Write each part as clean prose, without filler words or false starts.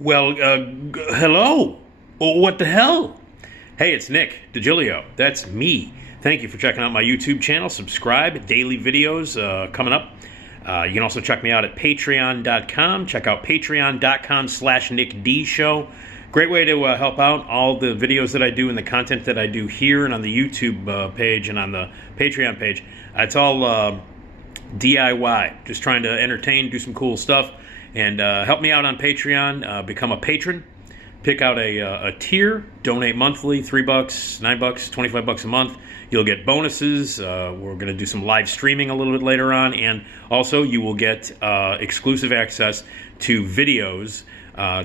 Well, hello. What the hell? Hey, it's Nick, Digilio. That's me. Thank you for checking out my YouTube channel. Subscribe. Daily videos coming up. You can also check me out at patreon.com. Check out patreon.com/NickDShow. Great way to help out all the videos that I do and the content that I do here and on the YouTube page and on the Patreon page. It's all DIY. Just trying to entertain, do some cool stuff. And help me out on Patreon. Become a patron. Pick out a tier. Donate monthly. $3, $9, $25 a month. You'll get bonuses. We're going to do some live streaming a little bit later on. And also you will get exclusive access to videos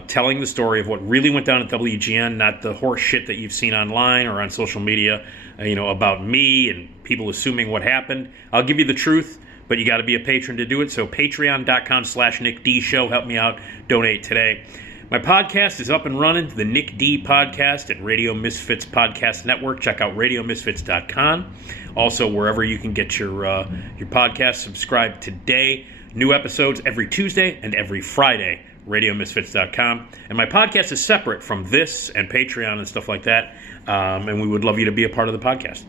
telling the story of what really went down at WGN, not the horse shit that you've seen online or on social media, about me and people assuming what happened. I'll give you the truth. But you got to be a patron to do it. So patreon.com/NickDShow. Help me out. Donate today. My podcast is up and running. The Nick D Podcast at Radio Misfits Podcast Network. Check out RadioMisfits.com. Also, wherever you can get your podcast, subscribe today. New episodes every Tuesday and every Friday. RadioMisfits.com. And my podcast is separate from this and Patreon and stuff like that. And we would love you to be a part of the podcast.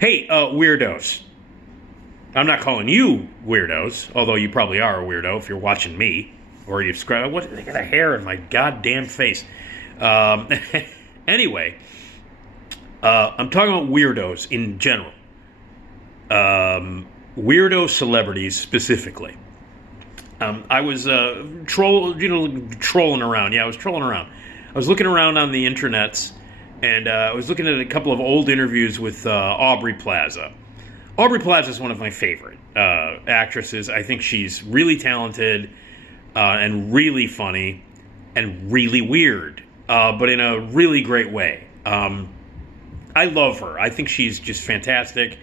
Hey, Weirdos. I'm not calling you weirdos, although you probably are a weirdo if you're watching me or you subscribe. What? I got a hair in my goddamn face. Anyway, I'm talking about weirdos in general. Weirdo celebrities specifically. I was trolling around. Yeah, I was trolling around. I was looking around on the internets, and I was looking at a couple of old interviews with Aubrey Plaza. Aubrey Plaza is one of my favorite actresses. I think she's really talented and really funny and really weird, but in a really great way. I love her. I think she's just fantastic.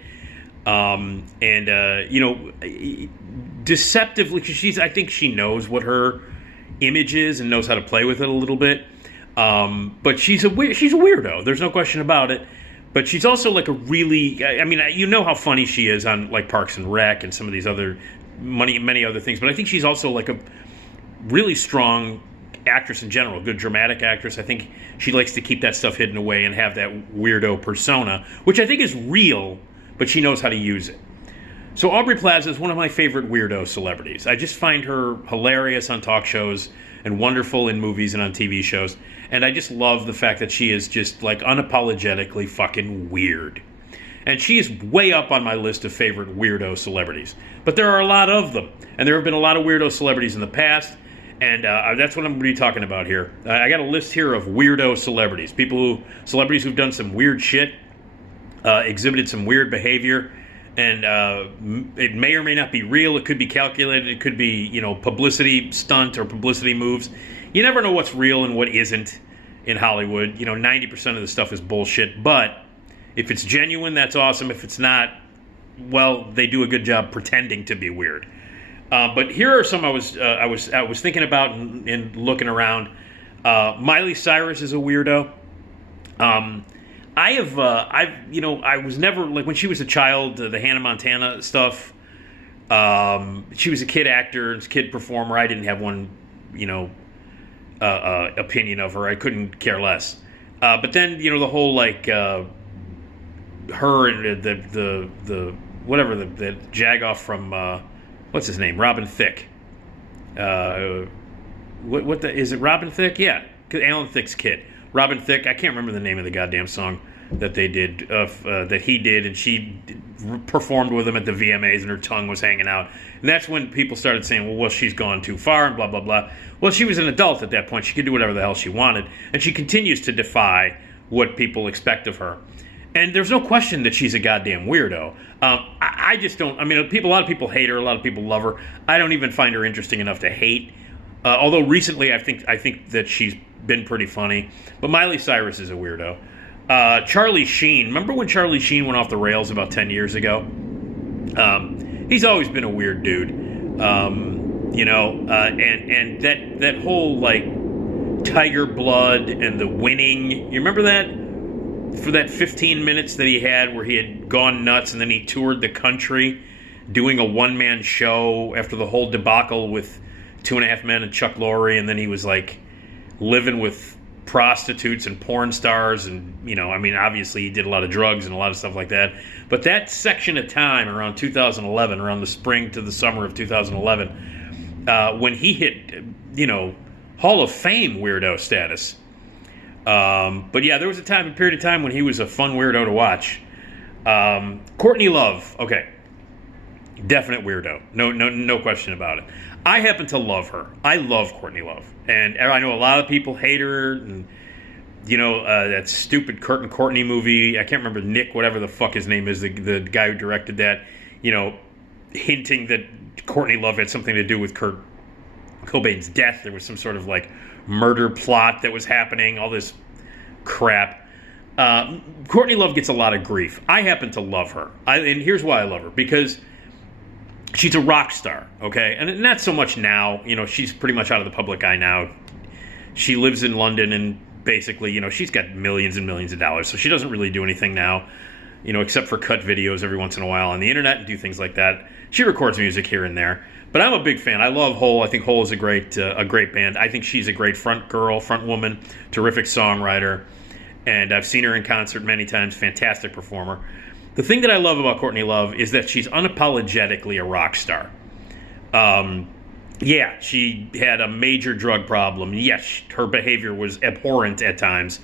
Deceptively, because I think she knows what her image is and knows how to play with it a little bit. But she's a weirdo. There's no question about it. But she's also like a really, you know how funny she is on like Parks and Rec and some of these other, many other things. But I think she's also like a really strong actress in general, good dramatic actress. I think she likes to keep that stuff hidden away and have that weirdo persona, which I think is real, but she knows how to use it. So Aubrey Plaza is one of my favorite weirdo celebrities. I just find her hilarious on talk shows and wonderful in movies and on TV shows. And I just love the fact that she is just like unapologetically fucking weird. And she is way up on my list of favorite weirdo celebrities. But there are a lot of them. And there have been a lot of weirdo celebrities in the past. And that's what I'm going to be talking about here. I got a list here of weirdo celebrities. Celebrities who've done some weird shit, exhibited some weird behavior. And it may or may not be real. It could be calculated. It could be, publicity stunt or publicity moves. You never know what's real and what isn't in Hollywood. 90% of the stuff is bullshit. But if it's genuine, that's awesome. If it's not, well, they do a good job pretending to be weird. But here are some I was thinking about and looking around. Miley Cyrus is a weirdo. I was never, like, when she was a child, the Hannah Montana stuff, she was a kid actor, kid performer. I didn't have one, opinion of her. I couldn't care less. But then, the whole, like, her and the jagoff from, what's his name? Robin Thicke. Is it Robin Thicke? Yeah. Alan Thicke's kid. Robin Thicke, I can't remember the name of the goddamn song that they did, that he did, and she performed with him at the VMAs, and her tongue was hanging out. And that's when people started saying, well, she's gone too far, and blah, blah, blah. Well, she was an adult at that point. She could do whatever the hell she wanted, and she continues to defy what people expect of her. And there's no question that she's a goddamn weirdo. I just don't, a lot of people hate her, a lot of people love her. I don't even find her interesting enough to hate. Although recently I think that she's been pretty funny. But Miley Cyrus is a weirdo. Charlie Sheen. Remember when Charlie Sheen went off the rails about 10 years ago? He's always been a weird dude. And that whole, like, tiger blood and the winning. You remember that? For that 15 minutes that he had where he had gone nuts and then he toured the country doing a one-man show after the whole debacle with 2.5 Men and Chuck Lorre, and then he was like living with prostitutes and porn stars, and obviously he did a lot of drugs and a lot of stuff like that. But that section of time around 2011, around the spring to the summer of 2011, when he hit Hall of Fame weirdo status. But yeah, there was a period of time when he was a fun weirdo to watch. Courtney Love, okay, definite weirdo, no question about it. I happen to love her. I love Courtney Love, and I know a lot of people hate her, and that stupid Kurt and Courtney movie. I can't remember Nick, whatever the fuck his name is, the guy who directed that. Hinting that Courtney Love had something to do with Kurt Cobain's death. There was some sort of like murder plot that was happening. All this crap. Courtney Love gets a lot of grief. I happen to love her, and here's why I love her, because she's a rock star, okay? And not so much now. She's pretty much out of the public eye now. She lives in London, and basically, she's got millions and millions of dollars, so she doesn't really do anything now, except for cut videos every once in a while on the internet and do things like that. She records music here and there. But I'm a big fan. I love Hole. I think Hole is a great band. I think she's a great front woman, terrific songwriter. And I've seen her in concert many times, fantastic performer. The thing that I love about Courtney Love is that she's unapologetically a rock star. Yeah, she had a major drug problem. Yes, her behavior was abhorrent at times.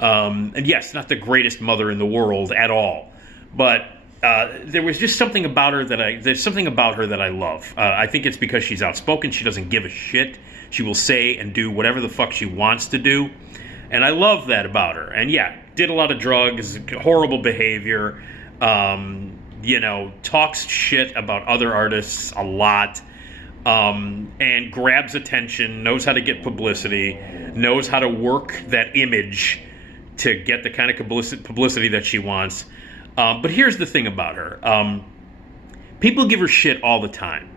And yes, not the greatest mother in the world at all. But there was just something about her there's something about her that I love. I think it's because she's outspoken. She doesn't give a shit. She will say and do whatever the fuck she wants to do. And I love that about her. And yeah, did a lot of drugs, horrible behavior, talks shit about other artists a lot, and grabs attention, knows how to get publicity, knows how to work that image to get the kind of publicity that she wants. But here's the thing about her. People give her shit all the time.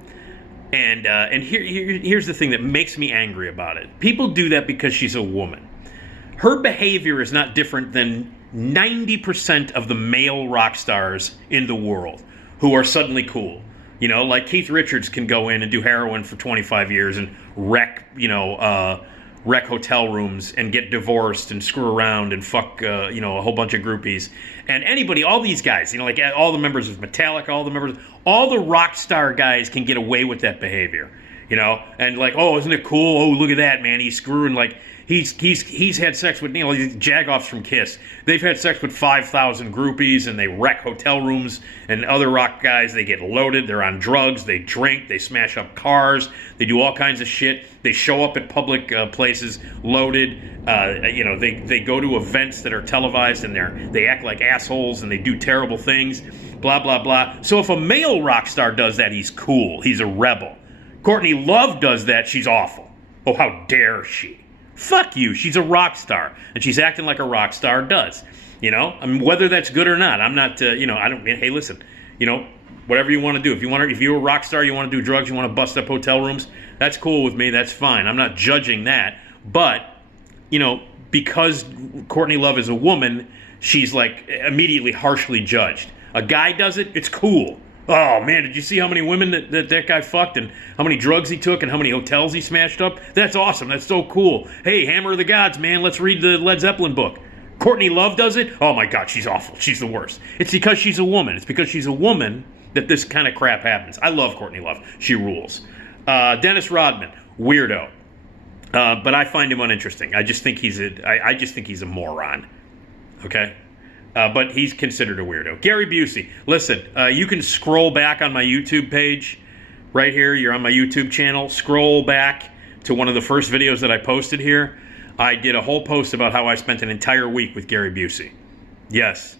And here's the thing that makes me angry about it. People do that because she's a woman. Her behavior is not different than 90% of the male rock stars in the world who are suddenly cool. Like Keith Richards can go in and do heroin for 25 years and wreck hotel rooms and get divorced and screw around and fuck, a whole bunch of groupies. And anybody, all these guys, like all the members of Metallica, all the rock star guys can get away with that behavior, and like, oh, isn't it cool? Oh, look at that, man. He's screwing, like, he's had sex with, these jagoffs from Kiss. They've had sex with 5,000 groupies, and they wreck hotel rooms. And other rock guys, they get loaded. They're on drugs. They drink. They smash up cars. They do all kinds of shit. They show up at public places loaded. They go to events that are televised, and they act like assholes, and they do terrible things. Blah blah blah. So if a male rock star does that, he's cool. He's a rebel. Courtney Love does that, she's awful. Oh, how dare she? Fuck you. She's a rock star, and she's acting like a rock star does. Whether that's good or not, I'm not. I don't. Hey, listen. Whatever you want to do. If you're a rock star, you want to do drugs, you want to bust up hotel rooms. That's cool with me. That's fine. I'm not judging that. But because Courtney Love is a woman, she's like immediately harshly judged. A guy does it, it's cool. Oh, man, did you see how many women that guy fucked and how many drugs he took and how many hotels he smashed up? That's awesome. That's so cool. Hey, Hammer of the Gods, man, let's read the Led Zeppelin book. Courtney Love does it? Oh, my God, she's awful. She's the worst. It's because she's a woman. It's because she's a woman that this kind of crap happens. I love Courtney Love. She rules. Dennis Rodman, weirdo. But I find him uninteresting. I just think he's a moron. Okay? But he's considered a weirdo. Gary Busey. Listen, you can scroll back on my YouTube page. Right here, you're on my YouTube channel. Scroll back to one of the first videos that I posted here. I did a whole post about how I spent an entire week with Gary Busey. Yes.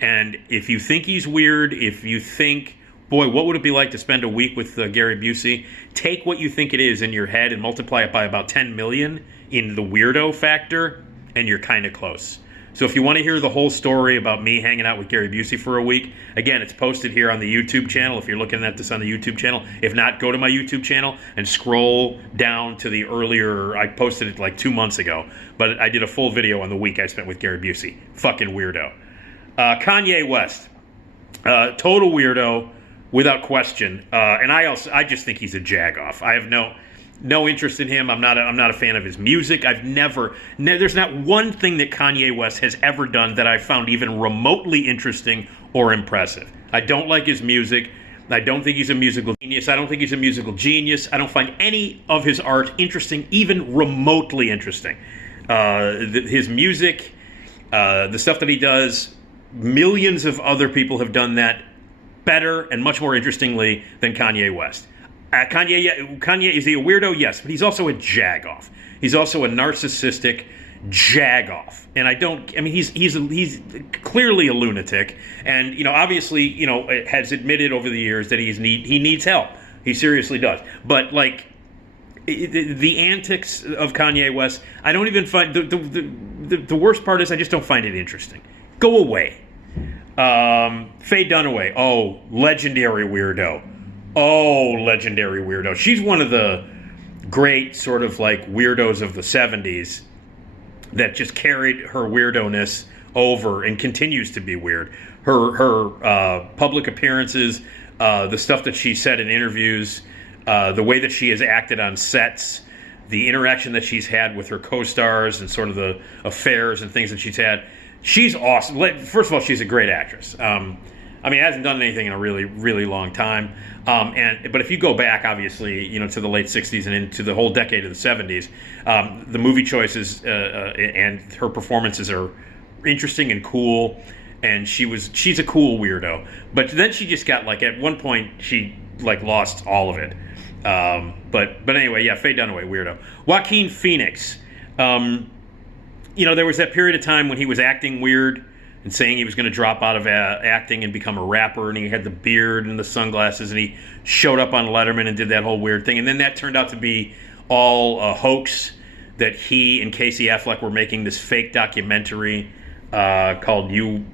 And if you think he's weird, if you think, boy, what would it be like to spend a week with Gary Busey? Take what you think it is in your head and multiply it by about 10 million in the weirdo factor, and you're kind of close. So if you want to hear the whole story about me hanging out with Gary Busey for a week, again, it's posted here on the YouTube channel if you're looking at this on the YouTube channel. If not, go to my YouTube channel and scroll down to the earlier, I posted it like 2 months ago, but I did a full video on the week I spent with Gary Busey. Fucking weirdo. Kanye West. Total weirdo, without question. And I just think he's a jagoff. No interest in him. I'm not a fan of his music. There's not one thing that Kanye West has ever done that I found even remotely interesting or impressive. I don't like his music. I don't think he's a musical genius. I don't think he's a musical genius. I don't find any of his art interesting, even remotely interesting. His music, the stuff that he does, millions of other people have done that better and much more interestingly than Kanye West. Kanye, is he a weirdo? Yes, but he's also a jagoff. He's also a narcissistic jagoff. And he's clearly a lunatic, and obviously has admitted over the years that he needs help. He seriously does. But like the antics of Kanye West, I don't even find the worst part is I just don't find it interesting. Go away. Faye Dunaway, legendary weirdo. Legendary weirdo. She's one of the great sort of like weirdos of the 70s that just carried her weirdoness over and continues to be weird. Her public appearances, the stuff that she said in interviews, the way that she has acted on sets, the interaction that she's had with her co-stars and sort of the affairs and things that she's had. She's awesome. First of all, she's a great actress. Hasn't done anything in a really, really long time. But if you go back, obviously, to the late 60s and into the whole decade of the 70s, the movie choices and her performances are interesting and cool. And she's a cool weirdo. But then she just got at one point she lost all of it. But anyway, yeah, Faye Dunaway, weirdo. Joaquin Phoenix. There was that period of time when he was acting weird and saying he was going to drop out of acting and become a rapper, and he had the beard and the sunglasses, and he showed up on Letterman and did that whole weird thing. And then that turned out to be all a hoax, that he and Casey Affleck were making this fake documentary called You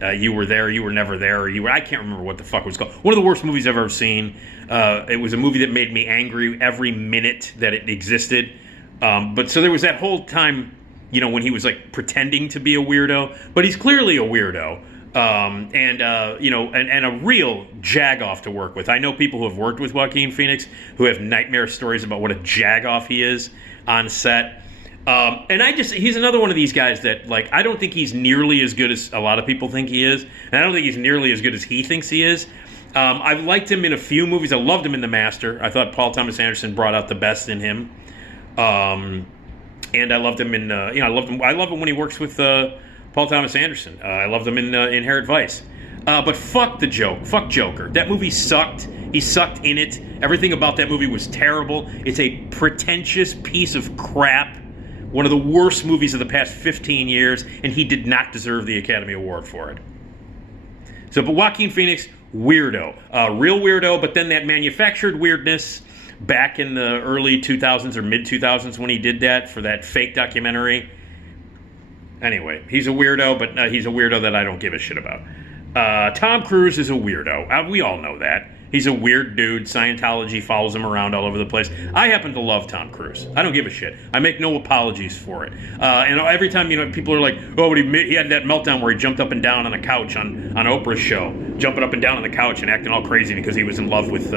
Were There, You Were Never There, I can't remember what the fuck it was called. One of the worst movies I've ever seen. It was a movie that made me angry every minute that it existed. But so there was that whole time, when he was pretending to be a weirdo, but he's clearly a weirdo, and a real jagoff to work with. I know people who have worked with Joaquin Phoenix who have nightmare stories about what a jagoff he is on set. And he's another one of these guys that I don't think he's nearly as good as a lot of people think he is, and I don't think he's nearly as good as he thinks he is. I've liked him in a few movies. I loved him in The Master. I thought Paul Thomas Anderson brought out the best in him. And I loved him in, I love him when he works with Paul Thomas Anderson. I loved him in Inherent Vice. But fuck Joker. That movie sucked. He sucked in it. Everything about that movie was terrible. It's a pretentious piece of crap. One of the worst movies of the past 15 years, and he did not deserve the Academy Award for it. But Joaquin Phoenix, weirdo. Real weirdo, but then that manufactured weirdness back in the early 2000s or mid-2000s when he did that for that fake documentary. Anyway, he's a weirdo, but he's a weirdo that I don't give a shit about. Tom Cruise is a weirdo. We all know that. He's a weird dude. Scientology follows him around all over the place. I happen to love Tom Cruise. I don't give a shit. I make no apologies for it. And every time, people are like, but he had that meltdown where he jumped up and down on the couch on Oprah's show, jumping up and down on the couch and acting all crazy because he was in love with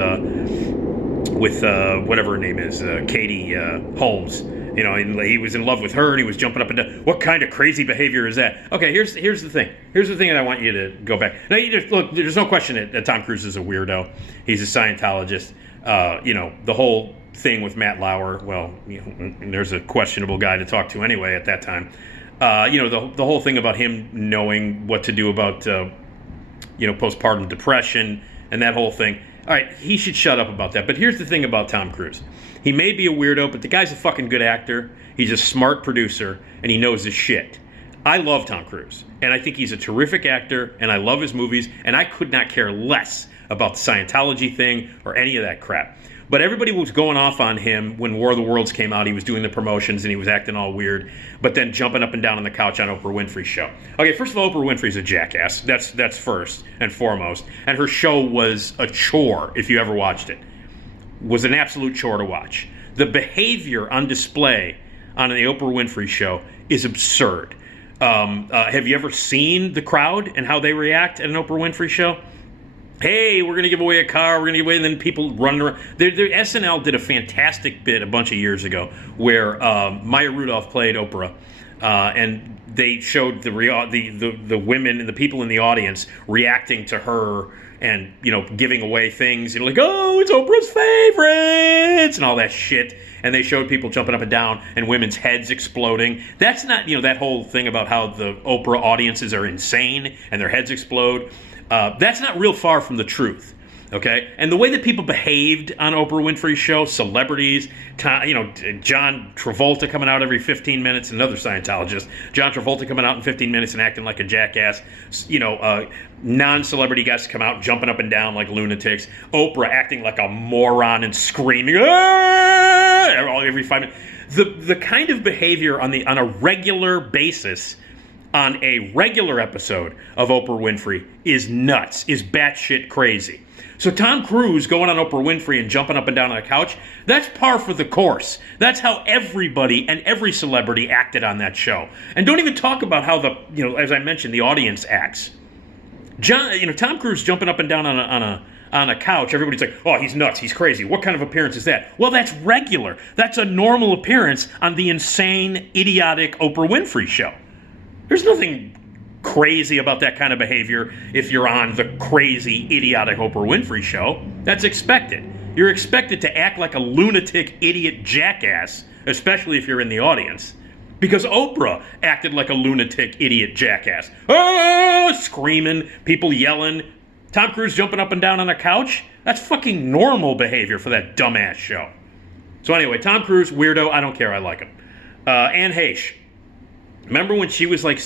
whatever her name is, Katie Holmes. And he was in love with her, and he was jumping up and down. What kind of crazy behavior is that? Okay, here's the thing. Here's the thing that I want you to go back. Now, look, there's no question that Tom Cruise is a weirdo. He's a Scientologist. The whole thing with Matt Lauer, well, there's a questionable guy to talk to anyway at that time. The whole thing about him knowing what to do about, postpartum depression and that whole thing. All right, he should shut up about that. But here's the thing about Tom Cruise. He may be a weirdo, but the guy's a fucking good actor. He's a smart producer, and he knows his shit. I love Tom Cruise, and I think he's a terrific actor, and I love his movies, and I could not care less about the Scientology thing or any of that crap. But everybody was going off on him when War of the Worlds came out. He was doing the promotions, and he was acting all weird, but then jumping up and down on the couch on Oprah Winfrey's show. Okay, first of all, Oprah Winfrey's a jackass. That's first and foremost. And her show was a chore, if you ever watched it. Was an absolute chore to watch. The behavior on display on the Oprah Winfrey show is absurd. Have you ever seen the crowd and how they react at an Oprah Winfrey show? hey, we're going to give away a car, we're going to give away, and then people run around. SNL did a fantastic bit a bunch of years ago where Maya Rudolph played Oprah, and they showed the women and the people in the audience reacting to her and, giving away things, like, oh, it's Oprah's favorites, and all that shit. And they showed people jumping up and down and women's heads exploding. That's not, that whole thing about how the Oprah audiences are insane and their heads explode. That's not real far from the truth, okay? And the way that people behaved on Oprah Winfrey's show, celebrities, John Travolta coming out every 15 minutes, another Scientologist, John Travolta coming out in 15 minutes and acting like a jackass, non-celebrity guests come out jumping up and down like lunatics, Oprah acting like a moron and screaming, every 5 minutes. The kind of behavior on a regular basis on a regular episode of Oprah Winfrey is nuts, is batshit crazy. So Tom Cruise going on Oprah Winfrey and jumping up and down on a couch, that's par for the course. That's how everybody and every celebrity acted on that show. And don't even talk about how as I mentioned, the audience acts. Tom Cruise jumping up and down on a couch, everybody's like, oh, he's nuts, he's crazy. What kind of appearance is that? Well, that's regular. That's a normal appearance on the insane, idiotic Oprah Winfrey show. There's nothing crazy about that kind of behavior if you're on the crazy, idiotic Oprah Winfrey show. That's expected. You're expected to act like a lunatic, idiot jackass, especially if you're in the audience. Because Oprah acted like a lunatic, idiot jackass. Oh, screaming, people yelling, Tom Cruise jumping up and down on a couch. That's fucking normal behavior for that dumbass show. So anyway, Tom Cruise, weirdo, I don't care, I like him. Anne Heche. Remember when she was seeing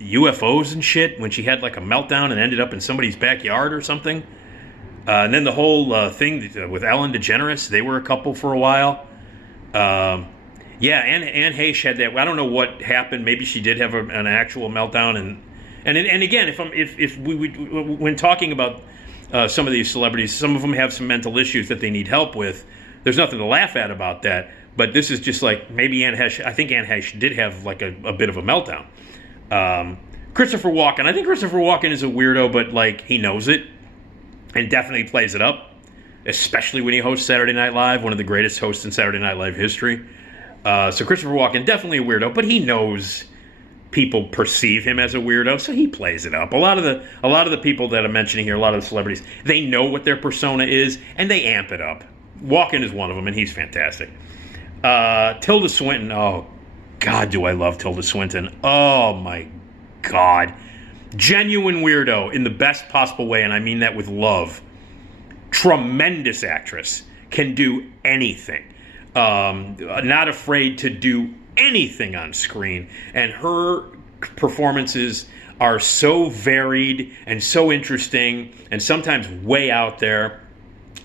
UFOs and shit, when she had a meltdown and ended up in somebody's backyard or something? And then the whole thing with Ellen DeGeneres, they were a couple for a while. Anne Heche had that. I don't know what happened. Maybe she did have an actual meltdown. And again, when talking about some of these celebrities, some of them have some mental issues that they need help with. There's nothing to laugh at about that. But this is just maybe Anne Heche. I think Anne Heche did have a bit of a meltdown. Christopher Walken. I think Christopher Walken is a weirdo, but he knows it and definitely plays it up, especially when he hosts Saturday Night Live, one of the greatest hosts in Saturday Night Live history. So Christopher Walken, definitely a weirdo, but he knows people perceive him as a weirdo, so he plays it up. A lot of the people that I'm mentioning here, a lot of the celebrities, they know what their persona is and they amp it up. Walken is one of them, and he's fantastic. Tilda Swinton. Oh, God, do I love Tilda Swinton. Oh, my God. Genuine weirdo in the best possible way, and I mean that with love. Tremendous actress. Can do anything. Not afraid to do anything on screen. And her performances are so varied and so interesting and sometimes way out there.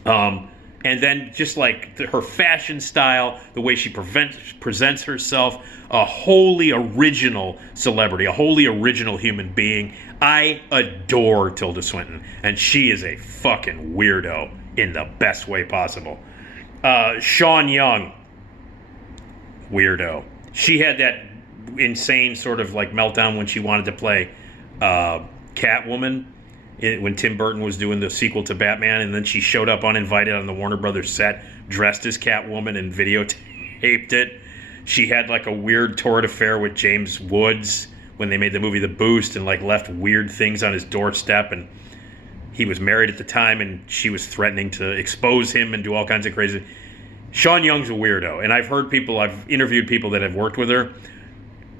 And then just her fashion style, the way she presents herself, a wholly original celebrity, a wholly original human being. I adore Tilda Swinton, and she is a fucking weirdo in the best way possible. Sean Young, weirdo. She had that insane sort of meltdown when she wanted to play Catwoman. When Tim Burton was doing the sequel to Batman, and then she showed up uninvited on the Warner Brothers set, dressed as Catwoman and videotaped it. She had a weird torrid affair with James Woods when they made the movie The Boost, and left weird things on his doorstep, and he was married at the time, and she was threatening to expose him and do all kinds of crazy. Sean Young's a weirdo, and I've interviewed people that have worked with her.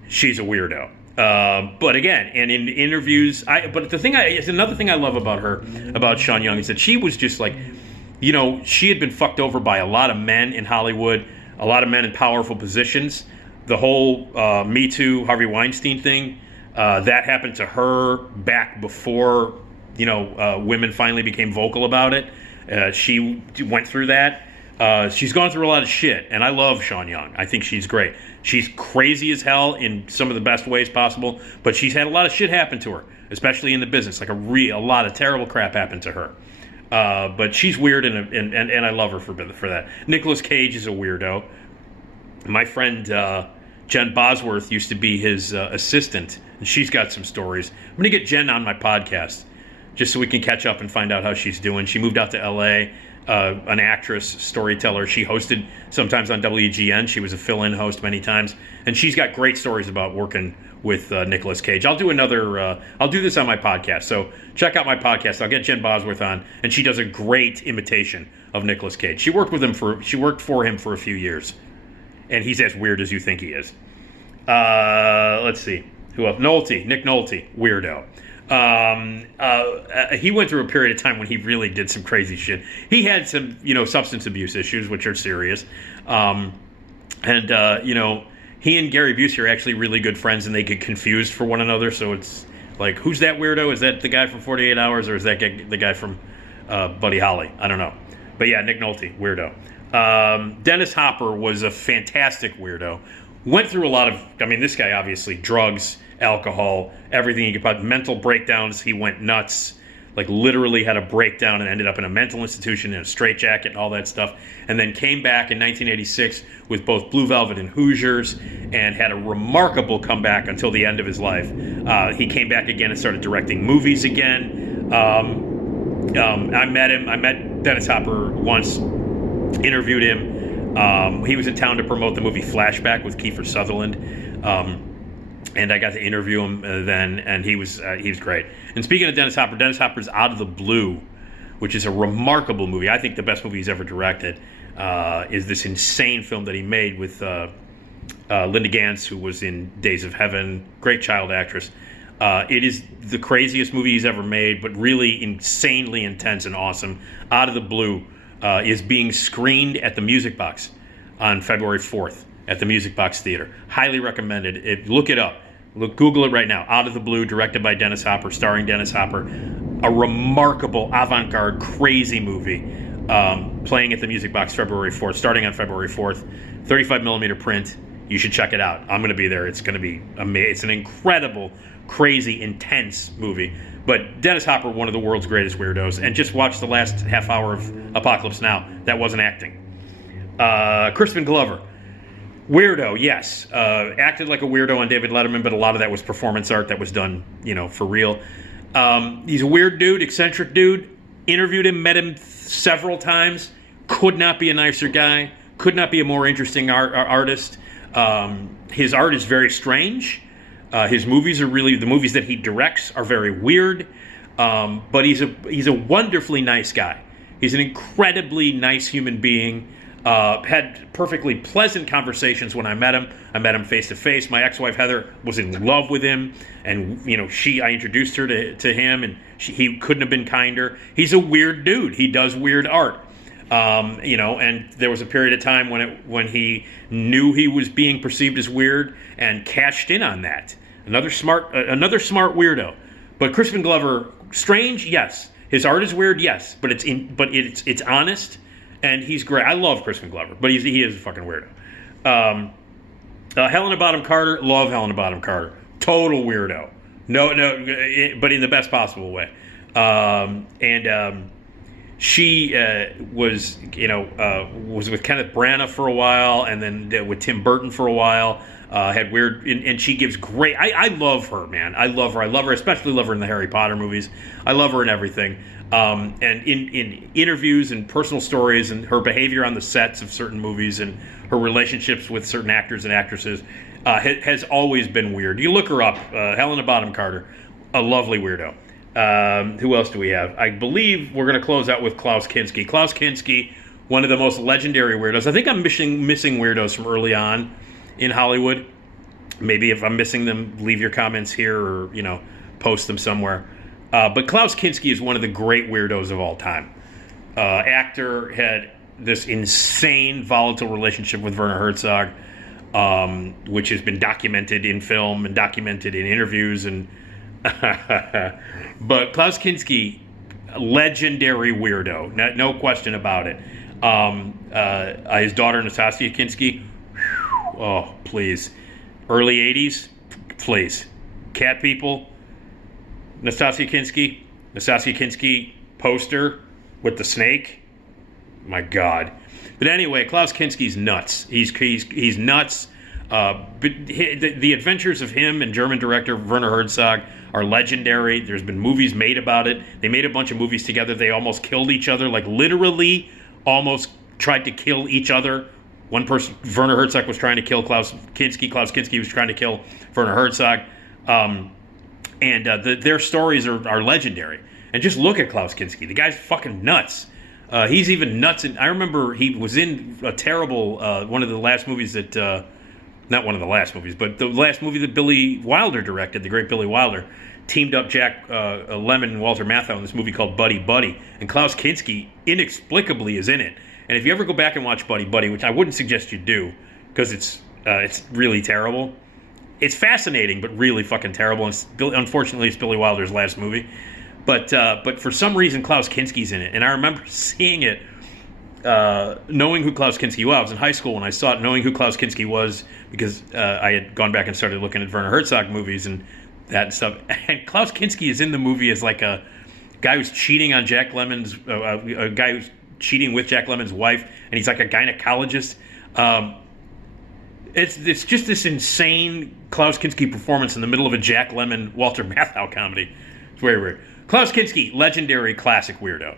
She's a weirdo. But again, and in interviews, it's another thing I love about her, about Sean Young, is that she was just she had been fucked over by a lot of men in Hollywood, a lot of men in powerful positions. The whole Me Too, Harvey Weinstein thing, that happened to her back before, women finally became vocal about it. She went through that. She's gone through a lot of shit, and I love Sean Young. I think she's great. She's crazy as hell in some of the best ways possible, but she's had a lot of shit happen to her, especially in the business. A lot of terrible crap happened to her. But she's weird, and I love her for that. Nicolas Cage is a weirdo. My friend Jen Bosworth used to be his assistant, and she's got some stories. I'm going to get Jen on my podcast. just so we can catch up and find out how she's doing. She moved out to L.A., an actress, storyteller. She hosted sometimes on WGN. She was a fill-in host many times. And she's got great stories about working with Nicolas Cage. I'll do this on my podcast. So check out my podcast. I'll get Jen Bosworth on, and she does a great imitation of Nicolas Cage. She worked for him for a few years. And he's as weird as you think he is. Let's see. Who else? Nick Nolte, weirdo. He went through a period of time when he really did some crazy shit. He had some, substance abuse issues, which are serious. He and Gary Busey are actually really good friends, and they get confused for one another. So it's like, who's that weirdo? Is that the guy from 48 Hours, or is that the guy from Buddy Holly? I don't know. But yeah, Nick Nolte, weirdo. Dennis Hopper was a fantastic weirdo. Went through a lot of, this guy obviously, drugs, alcohol, everything you could put, mental breakdowns. He went nuts, like literally had a breakdown and ended up in a mental institution in a straitjacket and all that stuff. And then came back in 1986 with both Blue Velvet and Hoosiers and had a remarkable comeback until the end of his life. He came back again and started directing movies again. I met him. I met Dennis Hopper once, interviewed him. He was in town to promote the movie Flashback with Kiefer Sutherland. And I got to interview him then, and he was great. And speaking of Dennis Hopper's Out of the Blue, which is a remarkable movie. I think the best movie he's ever directed is this insane film that he made with Linda Gantz, who was in Days of Heaven, great child actress. It is the craziest movie he's ever made, but really insanely intense and awesome. Out of the Blue is being screened at the Music Box on February 4th at the Music Box Theater. Highly recommended. Look it up. Google it right now. Out of the Blue, directed by Dennis Hopper, starring Dennis Hopper. A remarkable, avant-garde, crazy movie playing at the Music Box February 4th, starting on February 4th. 35mm print. You should check it out. I'm going to be there. It's going to be amazing. It's an incredible, crazy, intense movie. But Dennis Hopper, one of the world's greatest weirdos. And just watch the last half hour of Apocalypse Now. That wasn't acting. Crispin Glover. Weirdo, yes. Acted like a weirdo on David Letterman, but a lot of that was performance art that was done, for real. He's a weird dude, eccentric dude. Interviewed him, met him several times. Could not be a nicer guy. Could not be a more interesting artist. His art is very strange. His movies are really, the movies that he directs are very weird. But he's a wonderfully nice guy. He's an incredibly nice human being. Had perfectly pleasant conversations when I met him. I met him face to face. My ex-wife Heather was in love with him, and I introduced her to him, and he couldn't have been kinder. He's a weird dude. He does weird art, and there was a period of time when he knew he was being perceived as weird and cashed in on that. Another smart weirdo. But Crispin Glover, strange, yes. His art is weird, yes. But it's honest. And he's great. I love Crispin Glover, but he is a fucking weirdo. Helena Bonham Carter, love Helena Bonham Carter. Total weirdo. No, but in the best possible way. She was with Kenneth Branagh for a while, and then with Tim Burton for a while. Had weird, and she gives great. I love her, man. I love her. Especially love her in the Harry Potter movies. I love her in everything. And in interviews and personal stories, and her behavior on the sets of certain movies, and her relationships with certain actors and actresses has always been weird. You look her up, Helena Bonham Carter, a lovely weirdo. Who else do we have? I believe we're going to close out with Klaus Kinski. Klaus Kinski, one of the most legendary weirdos. I think I'm missing weirdos from early on in Hollywood. Maybe if I'm missing them, leave your comments here or post them somewhere. But Klaus Kinski is one of the great weirdos of all time. Actor, had this insane volatile relationship with Werner Herzog, which has been documented in film and documented in interviews. But Klaus Kinski, legendary weirdo, no question about it. His daughter Nastasia Kinski, oh please, early '80s, please, cat people. Nastasia Kinski poster with the snake. My God. But anyway, Klaus Kinski's nuts. He's nuts. But the adventures of him and German director Werner Herzog are legendary. There's been movies made about it. They made a bunch of movies together. They almost killed each other, like literally almost tried to kill each other. One person, Werner Herzog, was trying to kill Klaus Kinski. Klaus Kinski was trying to kill Werner Herzog. Their stories are legendary. And just look at Klaus Kinski. The guy's fucking nuts. He's even nuts. And I remember he was in a terrible, one of the last movies that, not one of the last movies, but the last movie that Billy Wilder directed, the great Billy Wilder, teamed up Jack Lemmon and Walter Matthau in this movie called Buddy Buddy. And Klaus Kinski inexplicably is in it. And if you ever go back and watch Buddy Buddy, which I wouldn't suggest you do, because it's really terrible. It's fascinating, but really fucking terrible. And unfortunately, it's Billy Wilder's last movie. But for some reason, Klaus Kinski's in it. And I remember seeing it, knowing who Klaus Kinski was. I was in high school when I saw it, knowing who Klaus Kinski was, because I had gone back and started looking at Werner Herzog movies and that stuff. And Klaus Kinski is in the movie as like a guy who's cheating on Jack Lemmon's, a guy who's cheating with Jack Lemmon's wife, and he's like a gynecologist. It's just this insane Klaus Kinski performance in the middle of a Jack Lemmon Walter Matthau comedy. It's very weird. Klaus Kinski, legendary classic weirdo.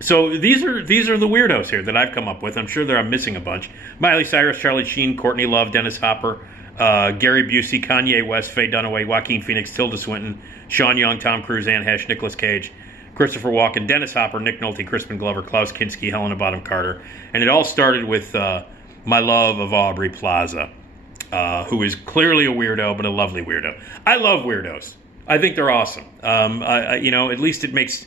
So these are the weirdos here that I've come up with. I'm sure I'm missing a bunch. Miley Cyrus, Charlie Sheen, Courtney Love, Dennis Hopper, Gary Busey, Kanye West, Faye Dunaway, Joaquin Phoenix, Tilda Swinton, Sean Young, Tom Cruise, Anne Heche, Nicolas Cage, Christopher Walken, Dennis Hopper, Nick Nolte, Crispin Glover, Klaus Kinski, Helena Bonham Carter. And it all started with my love of Aubrey Plaza, who is clearly a weirdo, but a lovely weirdo. I love weirdos. I think they're awesome. At least it makes,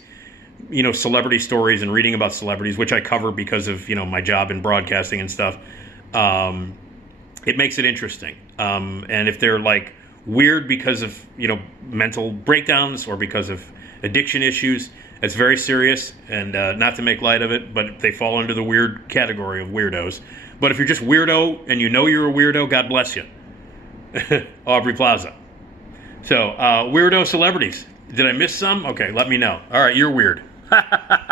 celebrity stories and reading about celebrities, which I cover because of, my job in broadcasting and stuff. It makes it interesting. And if they're like weird because of, mental breakdowns or because of addiction issues, it's very serious, and not to make light of it, but they fall under the weird category of weirdos. But if you're just weirdo and you know you're a weirdo, God bless you. Aubrey Plaza. So, weirdo celebrities. Did I miss some? Okay, let me know. All right, you're weird.